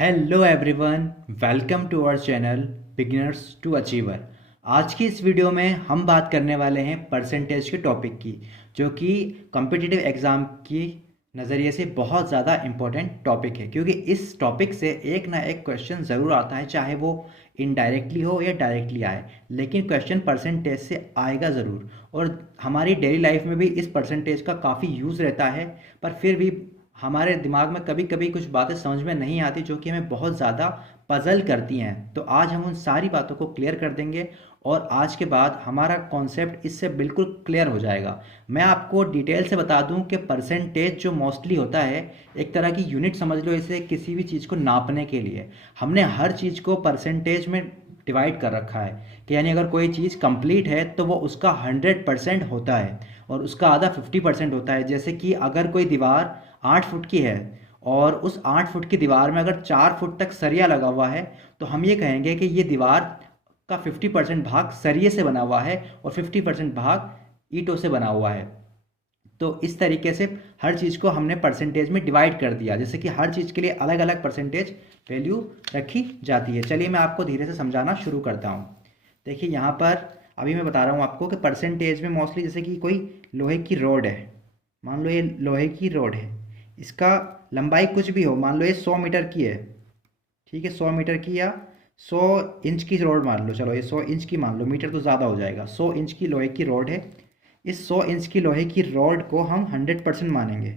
Hello everyone, welcome to our channel beginners to achiever. आज की इस वीडियो में हम बात करने वाले हैं परसेंटेज के टॉपिक की, जो कि कॉम्पिटिटिव एग्ज़ाम की नज़रिए से बहुत ज़्यादा इम्पोर्टेंट टॉपिक है, क्योंकि इस टॉपिक से एक ना एक क्वेश्चन ज़रूर आता है, चाहे वो इनडायरेक्टली हो या डायरेक्टली आए, लेकिन क्वेश्चन परसेंटेज से आएगा ज़रूर। और हमारी डेली लाइफ में भी इस परसेंटेज का काफ़ी यूज़ रहता है, पर फिर भी हमारे दिमाग में कभी कभी कुछ बातें समझ में नहीं आती, जो कि हमें बहुत ज़्यादा पजल करती हैं। तो आज हम उन सारी बातों को क्लियर कर देंगे, और आज के बाद हमारा कॉन्सेप्ट इससे बिल्कुल क्लियर हो जाएगा। मैं आपको डिटेल से बता दूं कि परसेंटेज जो मोस्टली होता है, एक तरह की यूनिट समझ लो इसे, किसी भी चीज़ को नापने के लिए हमने हर चीज़ को परसेंटेज में डिवाइड कर रखा है। कि यानी अगर कोई चीज़ कंप्लीट है तो वो उसका 100% होता है, और उसका आधा 50% होता है। जैसे कि अगर कोई दीवार 8 फुट की है, और उस 8 फुट की दीवार में अगर 4 फुट तक सरिया लगा हुआ है, तो हम ये कहेंगे कि ये दीवार का 50% भाग सरिये से बना हुआ है और 50% भाग ईंटों से बना हुआ है। तो इस तरीके से हर चीज़ को हमने परसेंटेज में डिवाइड कर दिया, जैसे कि हर चीज़ के लिए अलग अलग परसेंटेज वैल्यू रखी जाती है। चलिए मैं आपको धीरे से समझाना शुरू करता हूँ। देखिए यहाँ पर अभी मैं बता रहा हूँ आपको कि परसेंटेज में मोस्टली, जैसे कि कोई लोहे की रोड है, मान लो ये लोहे की रोड है, इसका लंबाई कुछ भी हो, मान लो ये 100 मीटर की है, ठीक है, 100 मीटर की, या 100 इंच की रोड मान लो, चलो ये 100 इंच की मान लो, मीटर तो ज़्यादा हो जाएगा। 100 इंच की लोहे की रोड है। इस 100 इंच की लोहे की रॉड को हम 100% मानेंगे,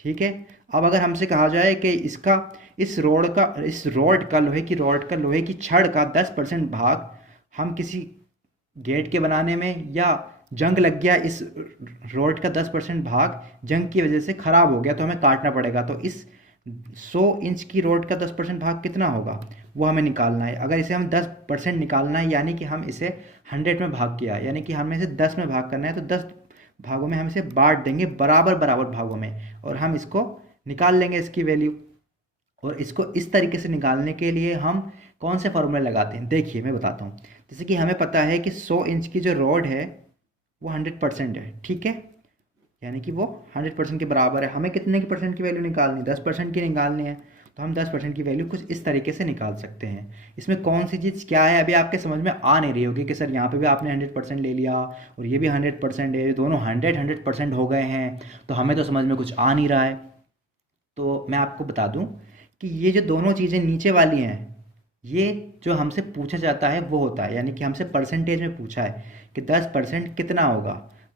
ठीक है। अब अगर हमसे कहा जाए कि इसका इस रॉड का, लोहे की रॉड का, लोहे की छड़ का 10% भाग हम किसी गेट के बनाने में, या जंग लग गया, इस रोड का 10% भाग जंग की वजह से ख़राब हो गया तो हमें काटना पड़ेगा, तो इस 100 इंच की रोड का 10% भाग कितना होगा वो हमें निकालना है। अगर इसे हम 10% निकालना है, यानी कि हम इसे 100 में भाग किया, यानी कि हमें इसे 10 में भाग करना है, तो 10 भागों में हम इसे बांट देंगे, बराबर बराबर भागों में, और हम इसको निकाल लेंगे इसकी वैल्यू। और इसको इस तरीके से निकालने के लिए हम कौन से फॉर्मूले लगाते हैं, देखिए मैं बताता हूँ। जैसे कि हमें पता है कि 100 इंच की जो रोड है वो 100% है, ठीक है, यानी कि वो 100% के बराबर है। हमें कितने की परसेंट की वैल्यू निकालनी, 10% की निकालनी है, तो हम 10% की वैल्यू कुछ इस तरीके से निकाल सकते हैं। इसमें कौन सी चीज़ क्या है अभी आपके समझ में आ नहीं रही होगी कि सर यहाँ पे भी आपने 100% ले लिया और ये भी 100% है, दोनों 100% हो गए हैं, तो हमें तो समझ में कुछ आ नहीं रहा है। तो मैं आपको बता दूं कि ये जो दोनों चीज़ें नीचे वाली हैं, ये जो हमसे पूछा जाता है वो होता है, यानी कि हमसे परसेंटेज में पूछा है कि 10% कितना होगा,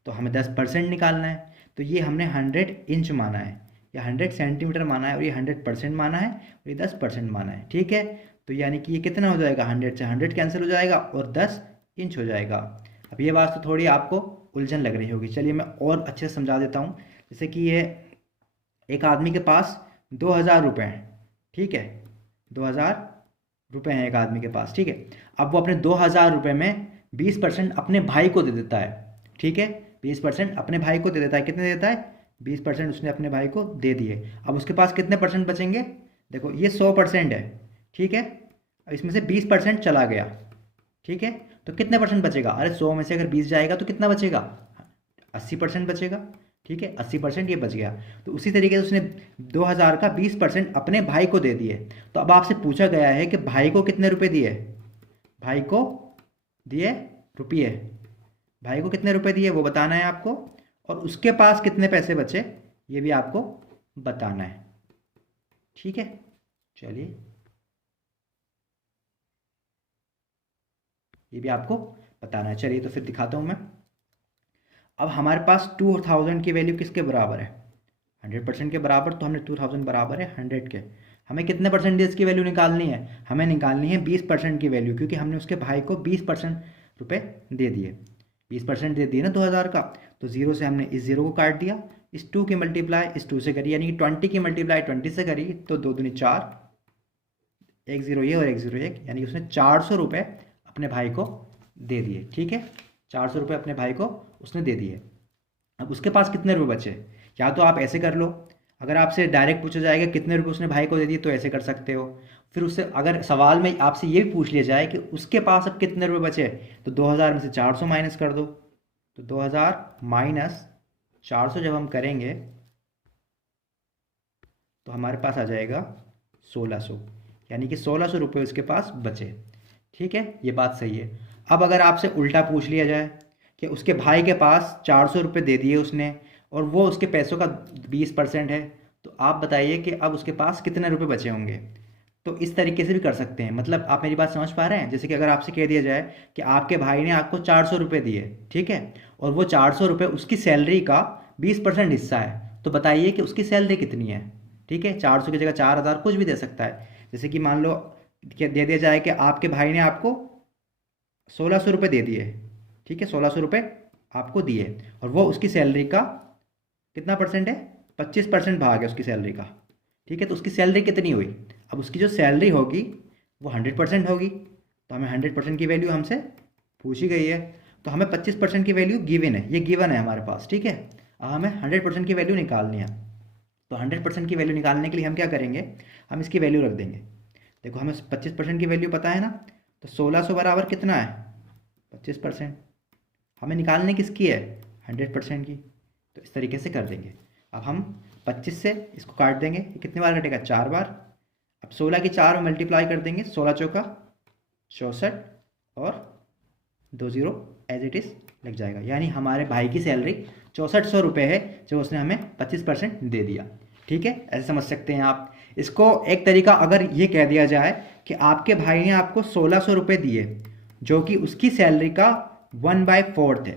तो हमें 10% निकालना है। तो ये हमने 100 इंच माना है, या 100 सेंटीमीटर माना है, और ये 100% माना है, और ये 10% माना है, ठीक है। तो यानी कि ये कितना हो जाएगा, 100 से 100 कैंसिल हो जाएगा और 10 इंच हो जाएगा। अब ये बात तो थोड़ी आपको उलझन लग रही होगी, चलिए मैं और अच्छे से समझा देता हूँ। जैसे कि ये एक आदमी के पास 2,000 रुपये हैं, ठीक है, 2,000 रुपये हैं एक आदमी के पास, ठीक है। अब वो अपने 2,000 रुपये में 20% अपने भाई को दे देता है, ठीक है, 20% अपने भाई को दे देता है। कितने देता है, 20% उसने अपने भाई को दे दिए। अब उसके पास कितने परसेंट बचेंगे, देखो ये 100% है, ठीक है, अब इसमें से 20% चला गया, ठीक है, तो कितने परसेंट बचेगा, अरे 100 में से अगर 20 जाएगा तो कितना बचेगा, 80% बचेगा, ठीक है, 80% ये बच गया। तो उसी तरीके से उसने 2,000 का 20% अपने भाई को दे दिए। तो अब आपसे पूछा गया है कि भाई को कितने रुपए दिए, भाई को दिए रुपये, भाई को कितने रुपए दिए वो बताना है आपको, और उसके पास कितने पैसे बचे ये भी आपको बताना है, ठीक है। चलिए ये भी आपको बताना है, चलिए तो फिर दिखाता हूँ मैं। अब हमारे पास 2,000 की वैल्यू किसके बराबर है, 100% के बराबर, तो हमने 2,000 बराबर है 100 के। हमें कितने परसेंटेज की वैल्यू निकालनी है, हमें निकालनी है 20% की वैल्यू, क्योंकि हमने उसके भाई को 20% रुपये दे दिए, 20% दे दिए ना 2,000 का। तो जीरो से हमने इस जीरो को काट दिया, इस टू की मल्टीप्लाई इस टू से करी, यानी कि 20 की मल्टीप्लाई 20 से करी, तो दो दूनी चार, एक जीरो ये और एक जीरो एक, यानी कि उसने 400 रुपये अपने भाई को दे दिए, ठीक है, 400 रुपये अपने भाई को उसने दे दिए। अब उसके पास कितने रुपए बचे, या तो आप ऐसे कर लो, अगर आपसे डायरेक्ट पूछा जाएगा कितने रुपए उसने भाई को दे दिए तो ऐसे कर सकते हो। फिर उससे अगर सवाल में आपसे ये भी पूछ लिया जाए कि उसके पास अब कितने रुपए बचे, तो 2,000 में से 400 माइनस कर दो। तो 2,000 माइनस 400 जब हम करेंगे तो हमारे पास आ जाएगा 1,600, यानी कि 1600 रुपये उसके पास बचे। ठीक है, ये बात सही है। अब अगर आपसे उल्टा पूछ लिया जाए कि उसके भाई के पास 400 रुपये दे दिए उसने और वो उसके पैसों का 20% है, तो आप बताइए कि अब उसके पास कितने रुपए बचे होंगे। तो इस तरीके से भी कर सकते हैं। मतलब आप मेरी बात समझ पा रहे हैं? जैसे कि अगर आपसे कह दिया जाए कि आपके भाई ने आपको 400 रुपये दिए, ठीक है, और वो 400 रुपये उसकी सैलरी का 20% हिस्सा है, तो बताइए कि उसकी सैलरी कितनी है। ठीक है, 400 की जगह 4000 कुछ भी दे सकता है। जैसे कि मान लो कि दे दिया जाए कि आपके भाई ने आपको 1600 रुपये दे दिए। ठीक है, 1600 रुपये आपको दिए और वो उसकी सैलरी का कितना परसेंट है, 25% भाग है उसकी सैलरी का। ठीक है, तो उसकी सैलरी कितनी हुई। अब उसकी जो सैलरी होगी वो 100% होगी, तो हमें 100% की वैल्यू हमसे पूछी गई है, तो हमें 25% की वैल्यू गिवन है, ये गिवन है हमारे पास। ठीक है, अब हमें 100% की वैल्यू निकालनी है। तो 100% की वैल्यू निकालने के लिए हम क्या करेंगे, हम इसकी वैल्यू रख देंगे। देखो हमें 25% की वैल्यू पता है ना, तो 1600 बराबर कितना है, 25%। हमें निकालने किसकी है, 100% की। तो इस तरीके से कर देंगे। अब हम 25 से इसको काट देंगे, ये कितने बार कटेगा, 4 बार। अब 16 की 4 में मल्टीप्लाई कर देंगे, 16 चौका 64 और 20 एज इट इज़ लग जाएगा। यानी हमारे भाई की सैलरी 6400 रुपये है जो उसने हमें 25% दे दिया। ठीक है, ऐसे समझ सकते हैं आप इसको। एक तरीका अगर ये कह दिया जाए कि आपके भाई ने आपको 1600 रुपये दिए जो कि उसकी सैलरी का 1/4 है,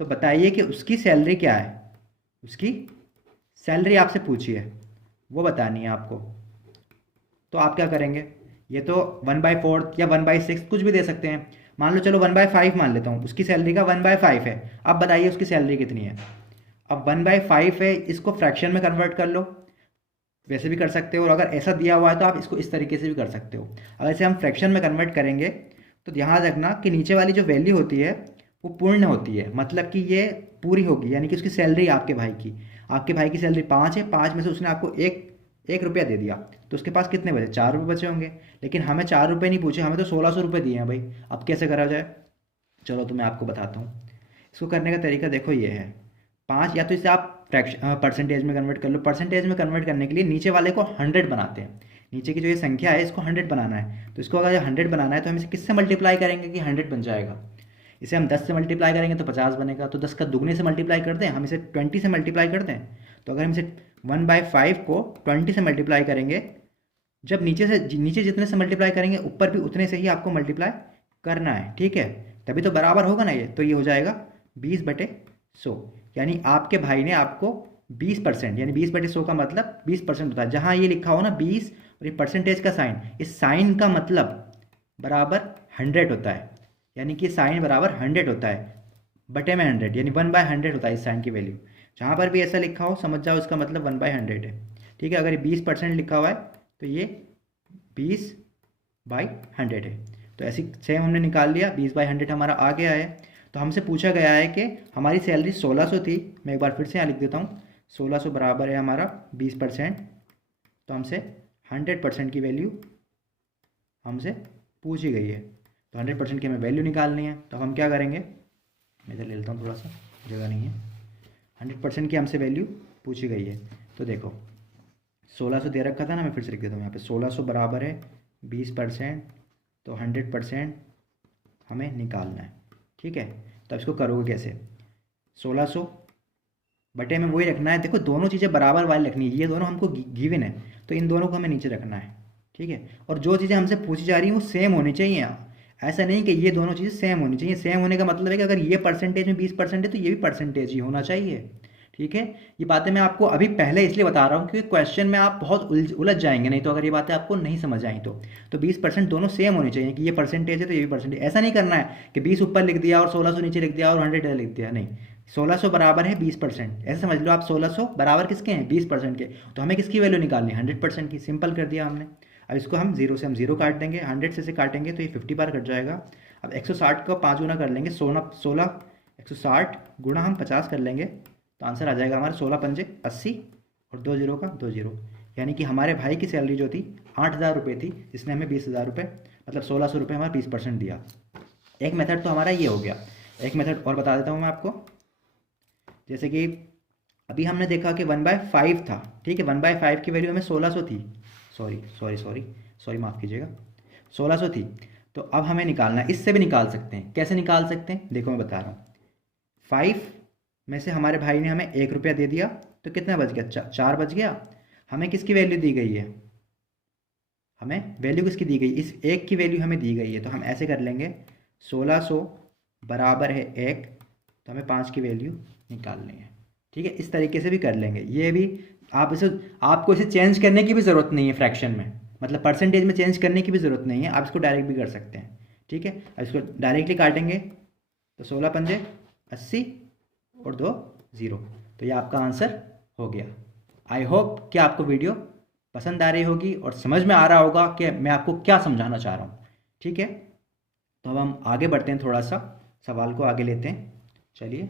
तो बताइए कि उसकी सैलरी क्या है। उसकी सैलरी आपसे पूछी है, वो बतानी है आपको। तो आप क्या करेंगे, ये तो 1/4 या 1/6 कुछ भी दे सकते हैं। मान लो चलो 1/5 मान लेता हूँ, उसकी सैलरी का 1/5 है। अब बताइए उसकी सैलरी कितनी है। अब 1/5 है, इसको फ्रैक्शन में कन्वर्ट कर लो, वैसे भी कर सकते हो, और अगर ऐसा दिया हुआ है तो आप इसको इस तरीके से भी कर सकते हो। अगर इसे हम फ्रैक्शन में कन्वर्ट करेंगे तो ध्यान रखना कि नीचे वाली जो वैल्यू होती है वो पूर्ण होती है, मतलब कि ये पूरी होगी। यानी कि उसकी सैलरी आपके भाई की सैलरी 5 है, 5 में से उसने आपको एक रुपया दे दिया, तो उसके पास कितने बचे, 4 रुपये बचे होंगे। लेकिन हमें 4 रुपये नहीं पूछे, हमें तो 1600 रुपये दिए हैं भाई। अब कैसे करा जाए, चलो तो मैं आपको बताता हूँ। इसको करने का तरीका देखो ये है, 5 या तो इसे आप परसेंटेज में कन्वर्ट कर लो। परसेंटेज में कन्वर्ट करने के लिए नीचे वाले को 100 बनाते हैं। नीचे की जो ये संख्या है इसको 100 बनाना है, तो इसको अगर 100 बनाना है तो हम इसे किससे मल्टीप्लाई करेंगे कि 100 बन जाएगा। इसे हम 10 से मल्टीप्लाई करेंगे तो 50 बनेगा, तो 10 का दुगने से मल्टीप्लाई कर दें, हम इसे 20 से मल्टीप्लाई कर दें। तो अगर हम इसे 1/5 को 20 से मल्टीप्लाई करेंगे, जब नीचे जितने से मल्टीप्लाई करेंगे ऊपर भी उतने से ही आपको मल्टीप्लाई करना है। ठीक है, तभी तो बराबर होगा ना ये, तो ये हो जाएगा 20/100। यानी आपके भाई ने आपको 20%, यानी 20/100 का मतलब 20% होता है। जहाँ ये लिखा हो ना 20 और ये परसेंटेज का साइन, इस साइन का मतलब बराबर 100 होता है। यानी कि साइन बराबर 100 होता है, बटे में 100, यानी 1/100 होता है इस साइन की वैल्यू। जहाँ पर भी ऐसा लिखा हो समझ जाओ इसका मतलब 1/100 है। ठीक है, अगर ये 20% लिखा हुआ है तो ये 20/100 है। तो ऐसी सेम हमने निकाल लिया, 20/100 हमारा आ गया है। तो हमसे पूछा गया है कि हमारी सैलरी 1600 थी। मैं एक बार फिर से यहाँ लिख देता हूँ, 1600 बराबर है हमारा 20%। तो हमसे 100% की वैल्यू हमसे पूछी गई है, तो 100% की हमें वैल्यू निकालनी है। तो हम क्या करेंगे, मैं इधर ले लेता हूँ, थोड़ा सा जगह नहीं है। 100% की हमसे वैल्यू पूछी गई है, तो देखो 1600 दे रखा था ना, मैं फिर से लिख देता हूँ यहाँ पे, 1600 बराबर है 20%, तो 100% हमें निकालना है। ठीक है, तो अब इसको करोगे कैसे, 1600 बटे में वही रखना है। देखो दोनों चीज़ें बराबर वाली रखनी है, ये दोनों हमको गिवन है, तो इन दोनों को हमें नीचे रखना है। ठीक है, और जो चीज़ें हमसे पूछी जा रही हैं वो सेम होनी चाहिए। ऐसा नहीं कि ये दोनों चीज़ें सेम होनी चाहिए। सेम होने का मतलब है कि अगर ये परसेंटेज में 20% है तो ये भी परसेंटेज ही होना चाहिए। ठीक है, ये बातें मैं आपको अभी पहले इसलिए बता रहा हूँ क्योंकि क्वेश्चन में आप बहुत उलझ जाएंगे, नहीं तो अगर ये बातें आपको नहीं समझ आई तो 20% दोनों सेम होनी चाहिए कि ये परसेंटेज है तो ये भी परसेंटेज। ऐसा नहीं करना है कि 20 ऊपर लिख दिया और 1600 नीचे लिख दिया और 100 लिख दिया, नहीं। 1600 बराबर है 20%, ऐसे समझ लो आप। 1600 बराबर किसके हैं, 20% के। तो हमें किसकी वैल्यू निकालनी है, 100% की। सिंपल कर दिया हमने। अब इसको हम 0 से हम 0 काट देंगे, 100 से काटेंगे तो ये 50 बार कट जाएगा। अब 160 को 5 गुना कर लेंगे, 16 160 गुणा हम 50 कर लेंगे, तो आंसर आ जाएगा हमारा 16×5 80 और 2 0 का 2 0। यानी कि हमारे भाई की सैलरी जो थी 8000 रुपये थी, जिसने हमें 20,000 रुपये मतलब 1600 रुपये हमारा 20% दिया। एक मेथड तो हमारा ये हो गया। एक मेथड और बता देता हूँ मैं आपको। जैसे कि अभी हमने देखा कि 1/5 था, ठीक है, 1/5 की वैल्यू हमें 1600 थी। सॉरी सॉरी सॉरी सॉरी, माफ़ कीजिएगा, 1600 थी। तो अब हमें निकालना है, इससे भी निकाल सकते हैं। कैसे निकाल सकते हैं, देखो मैं बता रहा हूँ। 5 में से हमारे भाई ने हमें 1 रुपया दे दिया, तो कितना बच गया, 4 बच गया। हमें किसकी वैल्यू दी गई है, हमें वैल्यू किसकी दी गई, इस 1 की वैल्यू हमें दी गई है। तो हम ऐसे कर लेंगे, 1600 बराबर है 1, तो हमें 5 की वैल्यू निकालनी है। ठीक है, इस तरीके से भी कर लेंगे। ये भी आपको इसे चेंज करने की भी ज़रूरत नहीं है फ्रैक्शन में, मतलब परसेंटेज में चेंज करने की भी ज़रूरत नहीं है, आप इसको डायरेक्ट भी कर सकते हैं। ठीक है, अब इसको डायरेक्टली काटेंगे तो 16 पंजे 80 और 2 0, तो ये आपका आंसर हो गया। आई होप कि आपको वीडियो पसंद आ रही होगी और समझ में आ रहा होगा कि मैं आपको क्या समझाना चाह रहा हूँ। ठीक है, तो अब हम आगे बढ़ते हैं, थोड़ा सा सवाल को आगे लेते हैं। चलिए।